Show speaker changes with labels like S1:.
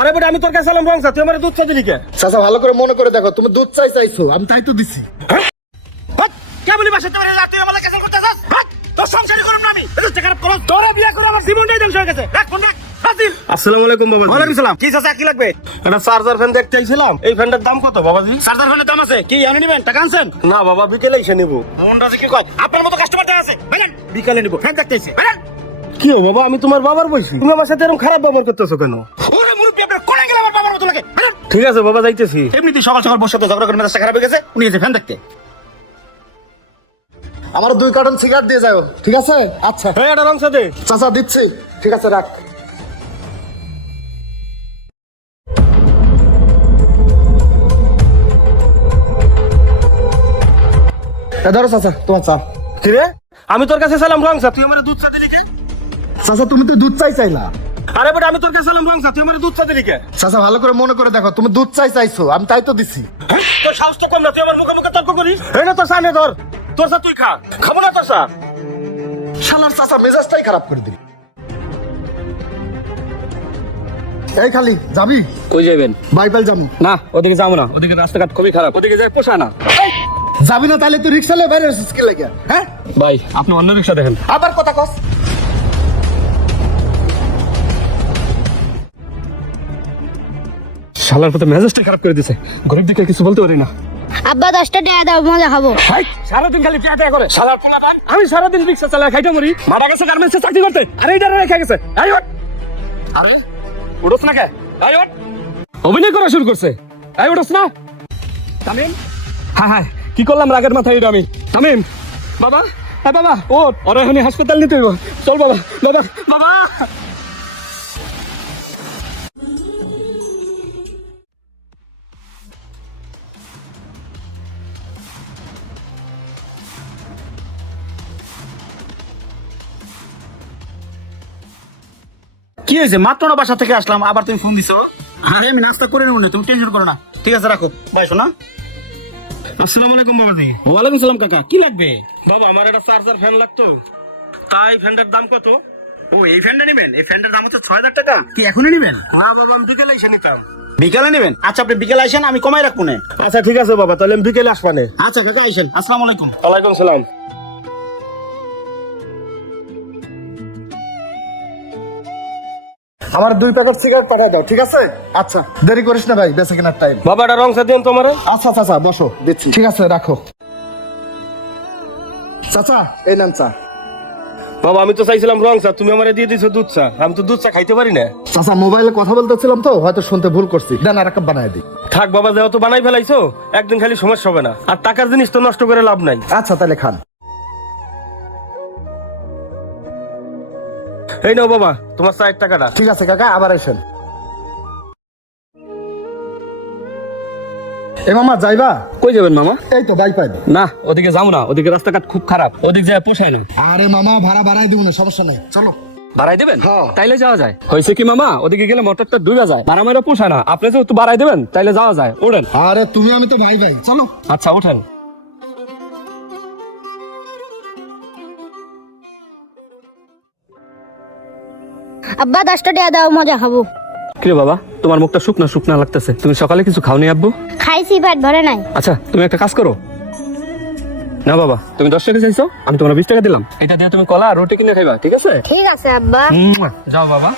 S1: আরে বেটা আমি তোর কাছে রং তুই আমার দুধ কে
S2: চাচা ভালো করে মনে করে দেখো তুমি দুধ চাই চাইছো আমি তাই তো দিছি।
S1: কে বলি বাসা তোমার তুই আমার কাছে করতে যাস তোর সংসারই করুম না আমি। তুই খারাপ করো তোরা বিয়ে করে আমার জীবনটাই ধ্বংস হয়ে গেছে। রাখ ফোন রাখ। আসসালামু আলাইকুম বাবা ওয়ালাইকুম সালাম। কি চাচা কি লাগবে? একটা চার্জার ফ্যান দেখতে আইছিলাম। এই ফ্যানটার দাম কত বাবাজি? চার্জার ফ্যানের দাম আছে। কি আনি নিবেন? টাকা আনছেন? না বাবা বিকেলে এসে নিব। মনটা কি কয়? আপনার মতো কাস্টমার আছে। বলেন। বিকেলে নিব। ফ্যান দেখতে আইছে বলেন। কি হো বাবা আমি তোমার বাবার বলছি তুমি আমার সাথে এরকম খারাপ ব্যবহার করতেছো কেন? ঠিক আছে বাবা যাইতেছি। এমনিতে সকাল সকাল বসে তো ঝগড়া করে মেজাজটা খারাপ হয়ে গেছে উনি এসে ফ্যান দেখতে।
S2: আমার দুই কার্টন সিগারেট দিয়ে যাও ঠিক আছে? আচ্ছা।
S1: হ্যাঁ এটা রং সাথে।
S2: চাচা দিচ্ছি। ঠিক আছে রাখ। ধরো চাচা তোমার চা।
S1: কি রে আমি তোর কাছে সালাম রং চা তুই আমার দুধ চা দিলি কে?
S2: চাচা তুমি তো দুধ চাই চাইলা।
S1: আরে বেটা আমি তোর কাছে সালাম রং তুই আমার দুধ চা দিলি কে
S2: চাচা ভালো করে মনে করে দেখো তুমি দুধ চাই চাইছো আমি তাই তো দিছি।
S1: হ্যাঁ? তোর সাহস তো কম না তুই আমার মুখে মুখে তর্ক করিস? এই না তোর সামনে ধর। তোর চা তুই খা। খাব না তোর চা
S2: শালার চাচা মেজাজটাই খারাপ করে দিল। এই খালি যাবি?
S1: কই যাবেন
S2: বাইবেল যাব।
S1: না ওদিকে যাব না। ওদিকে রাস্তাঘাট খুবই খারাপ। ওদিকে যাই পোষা না।
S2: যাবি না তাহলে তুই রিক্সা লে বাইরে কি লাগে? হ্যাঁ?
S1: ভাই আপনি অন্য রিক্সা দেখেন।
S2: আবার কথা কস।
S1: শালার পথে মেজাজটা খারাপ করে দিছে। গরিব দিকে কিছু বলতে পারি না।
S3: আব্বা দশটা টাকা দাও মজা খাব।
S1: সারাদিন খালি টিয়া টিয়া করে। শালার। আমি সারাদিন রিক্সা চালা খাইতে মরি। মারা গেছে গার্মেন্টসে চাকরি করতে। আরে এইটা রেখে গেছে। আরে উঠোস না কে অভিনয় করা শুরু করছে। আই উঠোস না। তামিম? হ্যাঁ হ্যাঁ। কি করলাম রাগের মাথায় এটা আমি? তামিম? বাবা? হ্যাঁ বাবা ও ওরা এখানে হাসপাতাল নিতে হইব। চল বাবা। দাদা বাবা! কি হয়েছে? মাত্র না বাসা থেকে আসলাম আবার তুমি ফোন দিছো? আরে আমি নাস্তা করে নেব না তুমি টেনশন করো না। ঠিক আছে রাখো। বাই শোনা আসসালামু আলাইকুম বাবাজি ওয়ালাইকুম সালাম কাকা। কি লাগবে? বাবা আমার একটা চার্জার ফ্যান লাগতো। তাই ফ্যানটার দাম কত? ও এই ফ্যানটা নেবেন? এই ফ্যানটার দাম হচ্ছে ছয় হাজার টাকা। কি এখনই নেবেন? না বাবা আমি বিকেলে এসে নিতাম। বিকেলে নেবেন? আচ্ছা আপনি বিকেলে আসেন আমি কমাই রাখব না। আচ্ছা ঠিক আছে বাবা তাহলে আমি বিকেলে আসবানে। আচ্ছা কাকা আইসেন আসসালামু আলাইকুম। ওয়ালাইকুম সালাম।
S2: আমার দুই প্যাকেট সিগারেট পাঠিয়ে দাও ঠিক আছে? আচ্ছা দেরি করিস না ভাই বেঁচে কেনার টাইম
S1: বাবা এটা রং সা দিন তোমার?
S2: আচ্ছা চাচা বসো। দিচ্ছি। ঠিক আছে রাখো। চাচা এই নেন চা।
S1: বাবা আমি তো চাইছিলাম রং চা তুমি আমারে দিয়ে দিছো দুধ চা। আমি তো দুধ চা খাইতে পারি না।
S2: চাচা মোবাইলে কথা বলতেছিলাম তো হয়তো শুনতে ভুল করছি। দেন আর এক কাপ বানায় দিই।
S1: থাক বাবা যেহেতু বানাই ফেলাইছো একদিন খালি সমস্যা হবে না। আর টাকার জিনিস তো নষ্ট করে লাভ নাই।
S2: আচ্ছা তাহলে খান।
S1: এই নাও বাবা তোমার চায়ের টাকাটা।
S2: ঠিক আছে কাকা আবার এসেন এ মামা যাইবা?
S1: কই যাবেন মামা?
S2: এই তো বাই পাইবে
S1: না ওদিকে যাব না ওদিকে রাস্তাঘাট খুব খারাপ ওদিক যায় পোষায় না।
S2: আরে মামা ভাড়া বাড়াই দিব না সমস্যা নাই চলো।
S1: বাড়াই দেবেন?
S2: হ্যাঁ।
S1: তাইলে যাওয়া যায়। হয়েছে কি মামা ওদিকে গেলে মোটরটা ডুবে যায় ভাড়া মেরে পোষায় না। আপনি যে একটু বাড়াই দেবেন তাইলে যাওয়া যায় ওঠেন
S2: আরে তুমি আমি তো ভাই ভাই চলো।
S1: আচ্ছা ওঠেন।
S3: আব্বা দশটা টাকা দাও মজা খাব।
S1: কিরে বাবা তোমার মুখটা শুকনা শুকনা লাগতেছে। তুমি সকালে কিছু খাওনি আব্বু?
S3: খাইছি পেট ভরে নাই।
S1: আচ্ছা তুমি একটা কাজ করো। না বাবা তুমি দশ টাকা চাইছো আমি তোমার বিশ টাকা দিলাম। এটা দিয়ে তুমি কলা আর রুটি কিনে খাইবা ঠিক আছে?
S3: ঠিক আছে আব্বা।
S1: যাও বাবা।